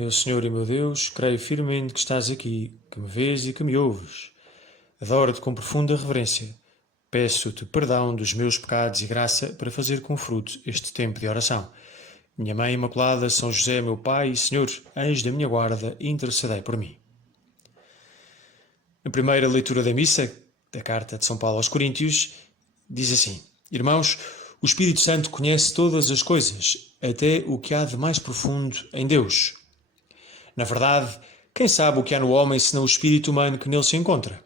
Meu Senhor e meu Deus, creio firmemente que estás aqui, que me vês e que me ouves. Adoro-te com profunda reverência. Peço-te perdão dos meus pecados e graça para fazer com fruto este tempo de oração. Minha Mãe Imaculada, São José, meu Pai e Senhor, anjo da minha guarda, intercedei por mim. Na primeira leitura da missa, da carta de São Paulo aos Coríntios, diz assim: Irmãos, o Espírito Santo conhece todas as coisas, até o que há de mais profundo em Deus. Na verdade, quem sabe o que há no homem senão o espírito humano que nele se encontra?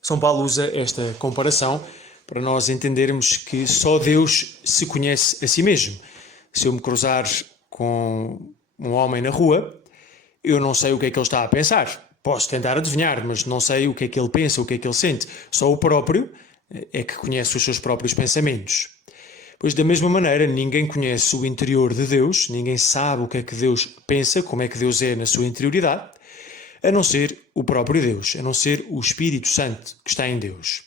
São Paulo usa esta comparação para nós entendermos que só Deus se conhece a si mesmo. Se eu me cruzar com um homem na rua, eu não sei o que é que ele está a pensar. Posso tentar adivinhar, mas não sei o que é que ele pensa, o que é que ele sente. Só o próprio é que conhece os seus próprios pensamentos. Pois, da mesma maneira, ninguém conhece o interior de Deus, ninguém sabe o que é que Deus pensa, como é que Deus é na sua interioridade, a não ser o próprio Deus, a não ser o Espírito Santo que está em Deus.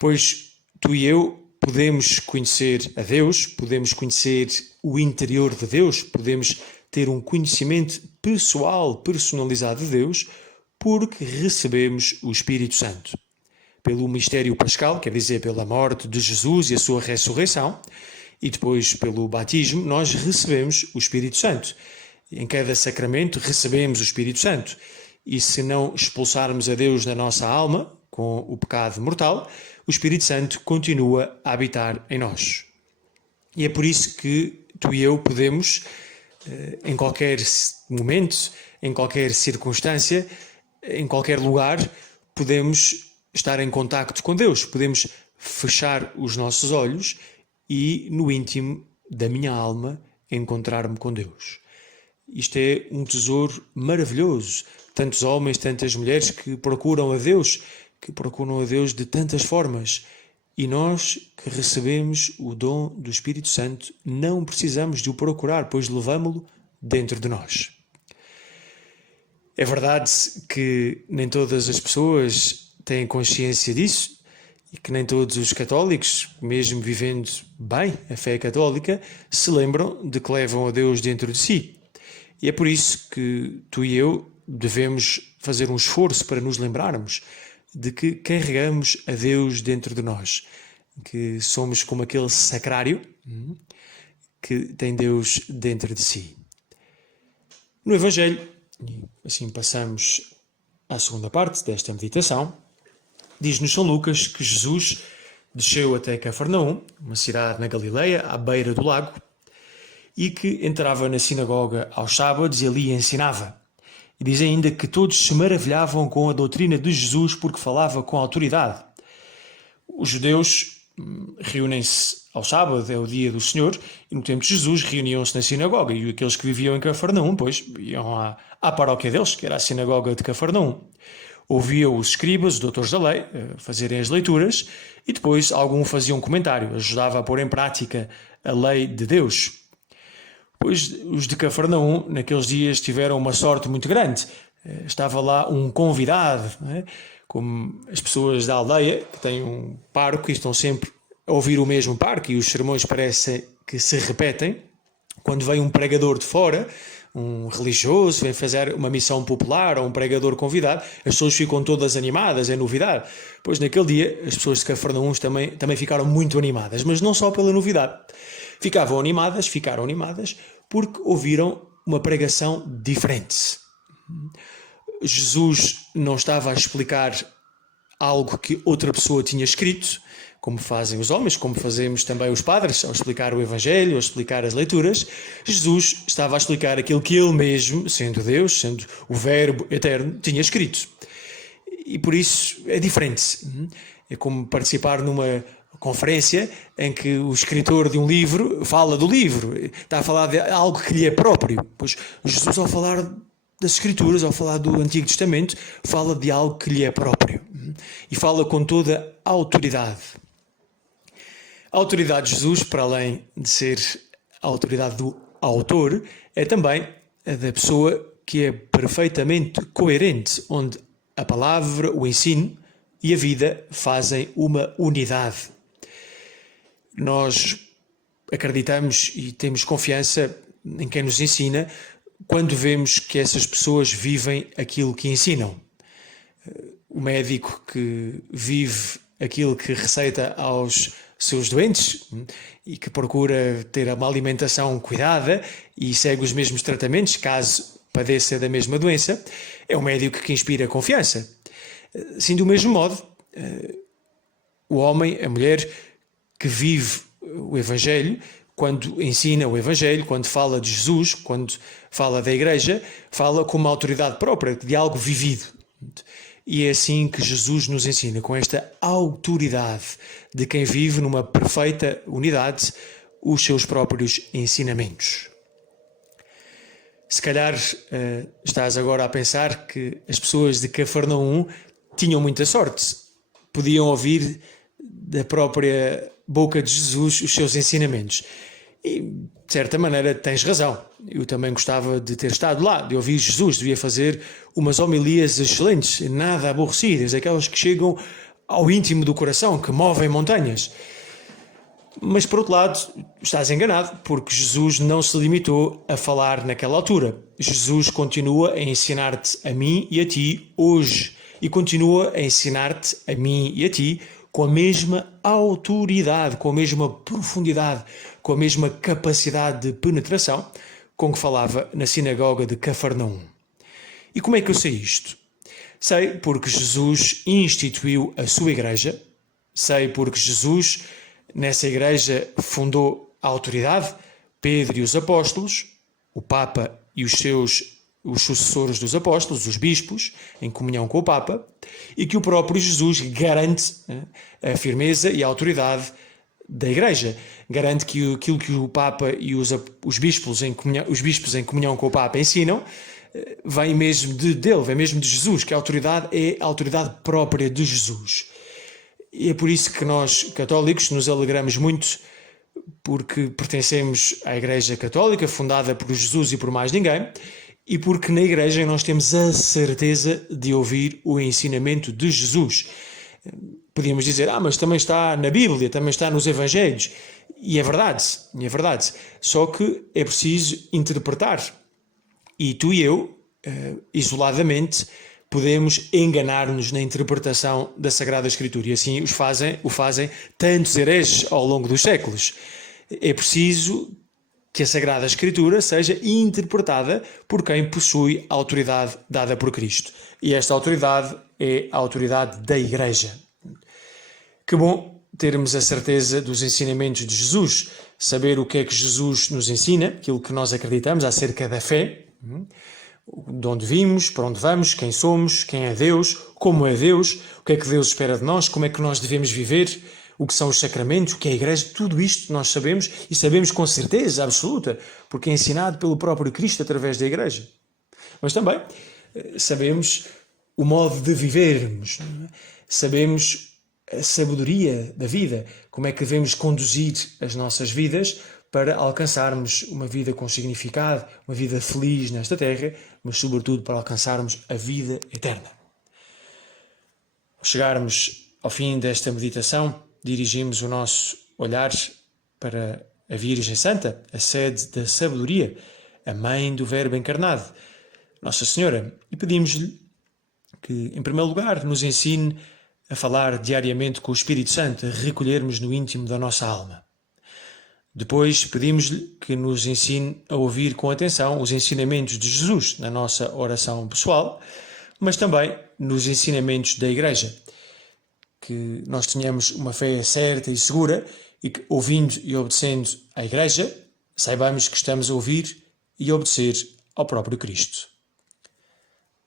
Pois tu e eu podemos conhecer a Deus, podemos conhecer o interior de Deus, podemos ter um conhecimento pessoal, personalizado de Deus, porque recebemos o Espírito Santo. Pelo mistério pascal, quer dizer, pela morte de Jesus e a sua ressurreição, e depois pelo batismo, nós recebemos o Espírito Santo. Em cada sacramento recebemos o Espírito Santo. E se não expulsarmos a Deus da nossa alma, com o pecado mortal, o Espírito Santo continua a habitar em nós. E é por isso que tu e eu podemos, em qualquer momento, em qualquer circunstância, em qualquer lugar, podemos estar em contacto com Deus, podemos fechar os nossos olhos e, no íntimo da minha alma, encontrar-me com Deus. Isto é um tesouro maravilhoso. Tantos homens, tantas mulheres que procuram a Deus de tantas formas. E nós que recebemos o dom do Espírito Santo não precisamos de o procurar, pois levamo-lo dentro de nós. É verdade que nem todas as pessoas têm consciência disso e que nem todos os católicos, mesmo vivendo bem a fé católica, se lembram de que levam a Deus dentro de si. E é por isso que tu e eu devemos fazer um esforço para nos lembrarmos de que carregamos a Deus dentro de nós, que somos como aquele sacrário que tem Deus dentro de si. No Evangelho, e assim passamos à segunda parte desta meditação, diz-nos São Lucas que Jesus desceu até Cafarnaum, uma cidade na Galileia, à beira do lago, e que entrava na sinagoga aos sábados e ali ensinava. E diz ainda que todos se maravilhavam com a doutrina de Jesus porque falava com autoridade. Os judeus reúnem-se ao sábado, é o dia do Senhor, e no tempo de Jesus reuniam-se na sinagoga, e aqueles que viviam em Cafarnaum, pois, iam à paróquia deles, que era a sinagoga de Cafarnaum. Ouviam os escribas, os doutores da lei, fazerem as leituras, e depois algum fazia um comentário, ajudava a pôr em prática a lei de Deus. Pois os de Cafarnaum, naqueles dias, tiveram uma sorte muito grande. Estava lá um convidado, não é? Como as pessoas da aldeia, que têm um pároco e estão sempre a ouvir o mesmo pároco, e os sermões parecem que se repetem. Quando vem um pregador de fora, um religioso, vem fazer uma missão popular ou um pregador convidado, as pessoas ficam todas animadas, é novidade. Pois naquele dia as pessoas de Cafarnaum também ficaram muito animadas, mas não só pela novidade. Ficaram animadas porque ouviram uma pregação diferente. Jesus não estava a explicar algo que outra pessoa tinha escrito, como fazem os homens, como fazemos também os padres, ao explicar o Evangelho, ao explicar as leituras. Jesus estava a explicar aquilo que ele mesmo, sendo Deus, sendo o Verbo eterno, tinha escrito. E por isso é diferente. É como participar numa conferência em que o escritor de um livro fala do livro, está a falar de algo que lhe é próprio. Pois Jesus, ao falar das Escrituras, ao falar do Antigo Testamento, fala de algo que lhe é próprio e fala com toda a autoridade. A autoridade de Jesus, para além de ser a autoridade do autor, é também a da pessoa que é perfeitamente coerente, onde a palavra, o ensino e a vida fazem uma unidade. Nós acreditamos e temos confiança em quem nos ensina, quando vemos que essas pessoas vivem aquilo que ensinam. O médico que vive aquilo que receita aos seus doentes e que procura ter uma alimentação cuidada e segue os mesmos tratamentos caso padeça da mesma doença, é um médico que inspira confiança. Assim, do mesmo modo, o homem, a mulher que vive o Evangelho, quando ensina o Evangelho, quando fala de Jesus, quando fala da Igreja, fala com uma autoridade própria, de algo vivido. E é assim que Jesus nos ensina, com esta autoridade de quem vive numa perfeita unidade os seus próprios ensinamentos. Se calhar estás agora a pensar que as pessoas de Cafarnaum tinham muita sorte. Podiam ouvir da própria boca de Jesus os seus ensinamentos. E, de certa maneira, tens razão. Eu também gostava de ter estado lá, de ouvir Jesus. Devia fazer umas homilias excelentes, nada aborrecidas, aquelas que chegam ao íntimo do coração, que movem montanhas. Mas, por outro lado, estás enganado, porque Jesus não se limitou a falar naquela altura. Jesus continua a ensinar-te a mim e a ti hoje. E continua a ensinar-te a mim e a ti com a mesma autoridade, com a mesma profundidade, com a mesma capacidade de penetração com que falava na sinagoga de Cafarnaum. E como é que eu sei isto? Sei porque Jesus instituiu a sua igreja, sei porque Jesus, nessa igreja, fundou a autoridade, Pedro e os apóstolos, o Papa e os sucessores dos apóstolos, os bispos, em comunhão com o Papa, e que o próprio Jesus garante a firmeza e a autoridade da Igreja. Garante que aquilo que o Papa e os bispos em comunhão com o Papa ensinam vem mesmo dele, vem mesmo de Jesus, que a autoridade é a autoridade própria de Jesus. E é por isso que nós, católicos, nos alegramos muito porque pertencemos à Igreja Católica, fundada por Jesus e por mais ninguém, e porque na Igreja nós temos a certeza de ouvir o ensinamento de Jesus. Podíamos dizer, mas também está na Bíblia, também está nos Evangelhos. E é verdade. Só que é preciso interpretar. E tu e eu, isoladamente, podemos enganar-nos na interpretação da Sagrada Escritura. E assim o fazem tantos hereges ao longo dos séculos. É preciso que a Sagrada Escritura seja interpretada por quem possui a autoridade dada por Cristo. E esta autoridade é a autoridade da Igreja. Que bom termos a certeza dos ensinamentos de Jesus, saber o que é que Jesus nos ensina, aquilo que nós acreditamos acerca da fé, de onde vimos, para onde vamos, quem somos, quem é Deus, como é Deus, o que é que Deus espera de nós, como é que nós devemos viver, o que são os sacramentos, o que é a Igreja, tudo isto nós sabemos e sabemos com certeza absoluta, porque é ensinado pelo próprio Cristo através da Igreja. Mas também sabemos o modo de vivermos, sabemos a sabedoria da vida, como é que devemos conduzir as nossas vidas para alcançarmos uma vida com significado, uma vida feliz nesta terra, mas sobretudo para alcançarmos a vida eterna. Ao chegarmos ao fim desta meditação, dirigimos o nosso olhar para a Virgem Santa, a sede da sabedoria, a mãe do Verbo encarnado, Nossa Senhora, e pedimos-lhe que, em primeiro lugar, nos ensine a falar diariamente com o Espírito Santo, a recolhermos no íntimo da nossa alma. Depois pedimos-lhe que nos ensine a ouvir com atenção os ensinamentos de Jesus na nossa oração pessoal, mas também nos ensinamentos da Igreja. Que nós tenhamos uma fé certa e segura e que, ouvindo e obedecendo à Igreja, saibamos que estamos a ouvir e a obedecer ao próprio Cristo.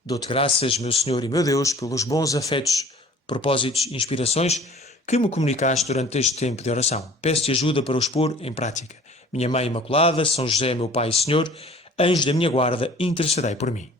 Dou-te graças, meu Senhor e meu Deus, pelos bons afetos, propósitos e inspirações que me comunicaste durante este tempo de oração. Peço-te ajuda para os pôr em prática. Minha Mãe Imaculada, São José, meu Pai e Senhor, anjo da minha guarda, intercedei por mim.